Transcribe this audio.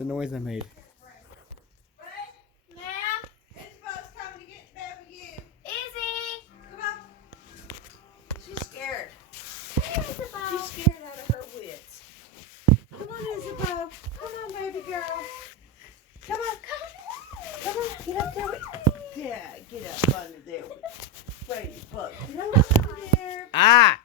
the noise I made. Ma'am? Isabel's coming to get in bed with you. Izzy! Come on. She's scared. Hey, Isabel. She's scared out of her wits. Come on, Isabel. Come on, baby girl. Come on. Come on. Get up there. Yeah, get up under there. Where you bug? Get up under there. Ah!